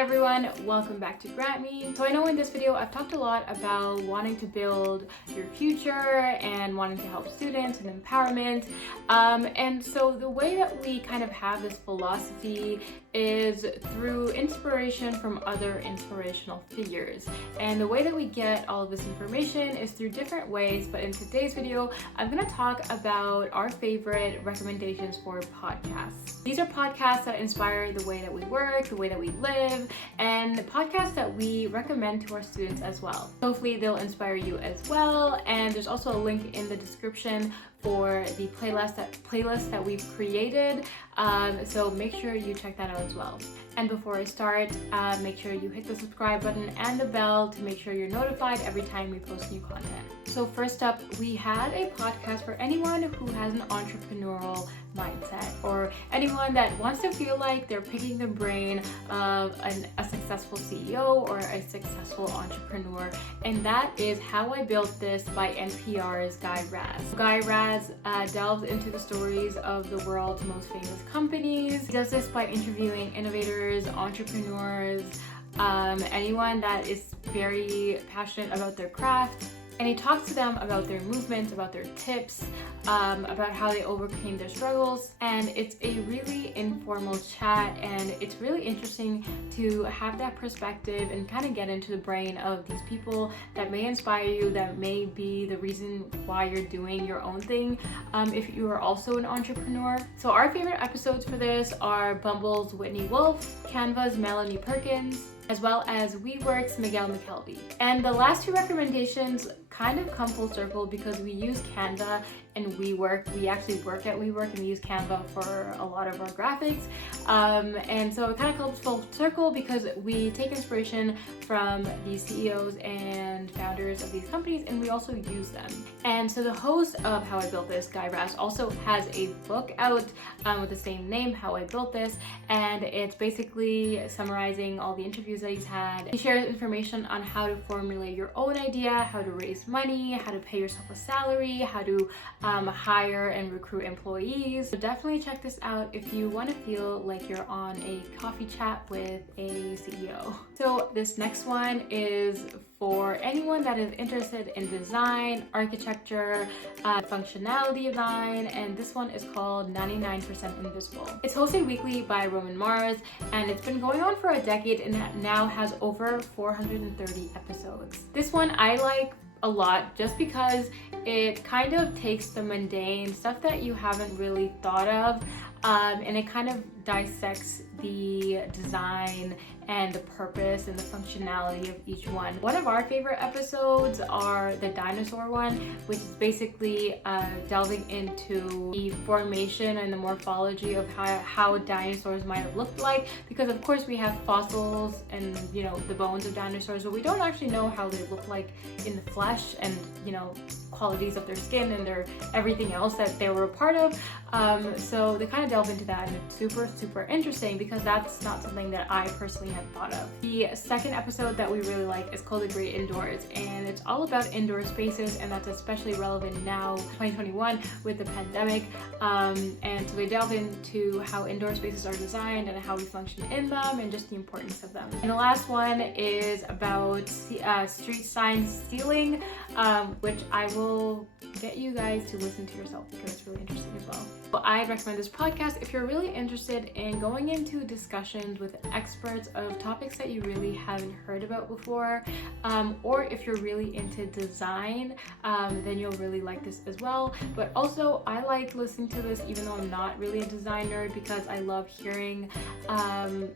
Hi everyone, welcome back to GrantMe. So I know in this video I've talked a lot about wanting to build your future and wanting to help students and empowerment. And so the way that we kind of have this philosophy is through inspiration from other inspirational figures. And the way that we get all of this information is through different ways, but in today's video, I'm gonna talk about our favorite recommendations for podcasts. These are podcasts that inspire the way that we work, the way that we live, and podcasts that we recommend to our students as well. Hopefully they'll inspire you as well, and there's also a link in the description for the playlist that we've created, so make sure you check that out as well. And before I start, make sure you hit the subscribe button and the bell to make sure you're notified every time we post new content. So first up, we had a podcast for anyone who has an entrepreneurial mindset, or anyone that wants to feel like they're picking the brain of a successful CEO or a successful entrepreneur, and that is How I Built This by NPR's Guy Razz. Guy Razz delves into the stories of the world's most famous companies. He does this by interviewing innovators, entrepreneurs, anyone that is very passionate about their craft. And he talks to them about their movements, about their tips, about how they overcame their struggles. And it's a really informal chat, and it's really interesting to have that perspective and kind of get into the brain of these people that may inspire you, that may be the reason why you're doing your own thing, if you are also an entrepreneur. So our favorite episodes for this are Bumble's Whitney Wolf, Canva's Melanie Perkins, as well as WeWork's Miguel McKelvey. And the last two recommendations kind of come full circle because we use Canva and WeWork. We actually work at WeWork and we use Canva for a lot of our graphics. And so it kind of comes full circle because we take inspiration from these CEOs and founders of these companies, and we also use them. And so the host of How I Built This, Guy Razz, also has a book out with the same name, How I Built This, and it's basically summarizing all the interviews that he's had. He shares information on how to formulate your own idea, how to raise money, how to pay yourself a salary, how to hire and recruit employees. So definitely check this out if you want to feel like you're on a coffee chat with a CEO. So this next one is for anyone that is interested in design, architecture, functionality design, and this one is called 99% Invisible. It's hosted weekly by Roman Mars, and it's been going on for a decade and it now has over 430 episodes. This one I like a lot just because it kind of takes the mundane stuff that you haven't really thought of, and it kind of dissects the design and the purpose and the functionality of each one. One of our favorite episodes are the Dinosaur one, which is basically delving into the formation and the morphology of how dinosaurs might have looked like, because of course we have fossils and the bones of dinosaurs, but we don't actually know how they look like in the flesh, and qualities of their skin and their everything else that they were a part of. So they kind of delve into that, and it's super interesting because that's not something that I personally had thought of. The second episode that we really like is called The Great Indoors, and it's all about indoor spaces, and that's especially relevant now, 2021, with the pandemic. And so they delve into how indoor spaces are designed and how we function in them and just the importance of them. And the last one is about street sign stealing, which I will get you guys to listen to yourself because it's really interesting as well. But I'd recommend this podcast if you're really interested in going into discussions with experts of topics that you really haven't heard about before, or if you're really into design, then you'll really like this as well. But also I like listening to this even though I'm not really a designer, because I love hearing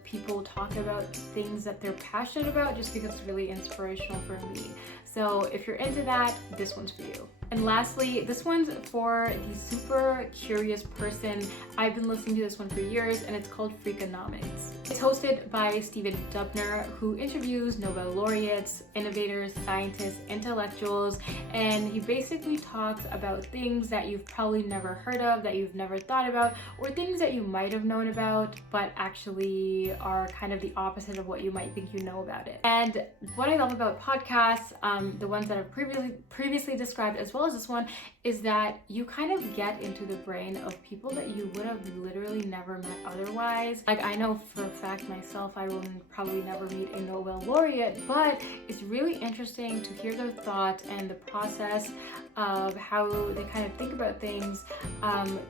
people talk about things that they're passionate about, just because it's really inspirational for me. So if you're into that, this one's for you. And lastly, this one's for the super curious person. I've been listening to this one for years, and it's called Freakonomics. It's hosted by Stephen Dubner, who interviews Nobel laureates, innovators, scientists, intellectuals, and he basically talks about things that you've probably never heard of, that you've never thought about, or things that you might have known about, but actually are kind of the opposite of what you might think you know about it. And what I love about podcasts, the ones that I've previously described, as well as this one, is that you kind of get into the brain of people that you would have we've literally never met otherwise. Like, I know for a fact myself, I will probably never meet a Nobel laureate, but it's really interesting to hear their thoughts and the process of how they kind of think about things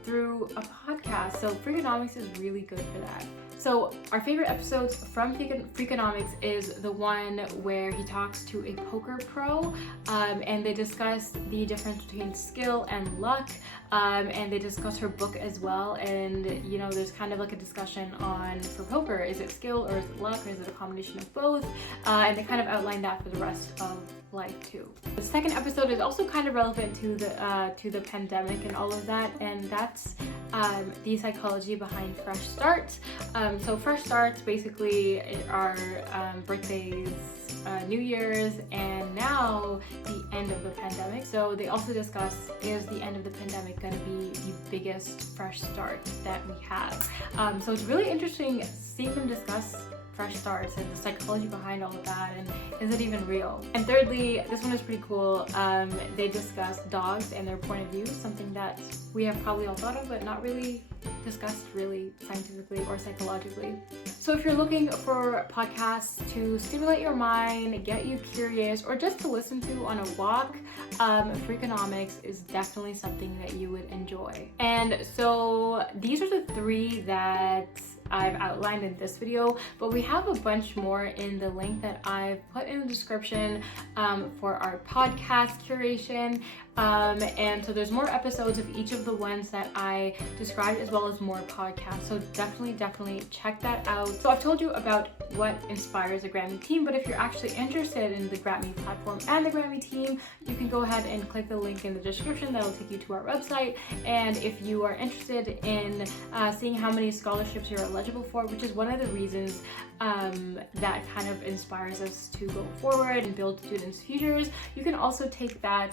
through a podcast. So Freakonomics is really good for that. So our favorite episodes from Freakonomics is the one where he talks to a poker pro, and they discuss the difference between skill and luck, and they discuss her book as well. And you know, there's kind of like a discussion on, for poker, is it skill or is it luck or is it a combination of both? And they kind of outline that for the rest of life too. The second episode is also kind of relevant to the pandemic and all of that, and that's the psychology behind fresh starts. So fresh starts basically are birthdays, New Year's, and now the end of the pandemic. So they also discuss, is the end of the pandemic going to be the biggest fresh start that we have? So it's really interesting seeing them discuss fresh starts and the psychology behind all of that, and is it even real? And thirdly, this one is pretty cool. They discuss dogs and their point of view, something that we have probably all thought of but not really discussed really scientifically or psychologically. So if you're looking for podcasts to stimulate your mind, get you curious, or just to listen to on a walk, Freakonomics is definitely something that you would enjoy. And so these are the three that I've outlined in this video, but we have a bunch more in the link that I've put in the description for our podcast curation. And so there's more episodes of each of the ones that I described, as well as more podcasts. So definitely check that out. So I've told you about what inspires the GrantMe team, but if you're actually interested in the GrantMe platform and the GrantMe team, you can go ahead and click the link in the description. That'll take you to our website. And if you are interested in seeing how many scholarships you're eligible for, which is one of the reasons that kind of inspires us to go forward and build students' futures, you can also take that.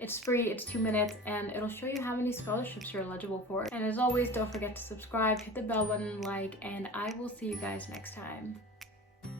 It's free, it's 2 minutes, and it'll show you how many scholarships you're eligible for. And as always, don't forget to subscribe, hit the bell button, like, and I will see you guys next time.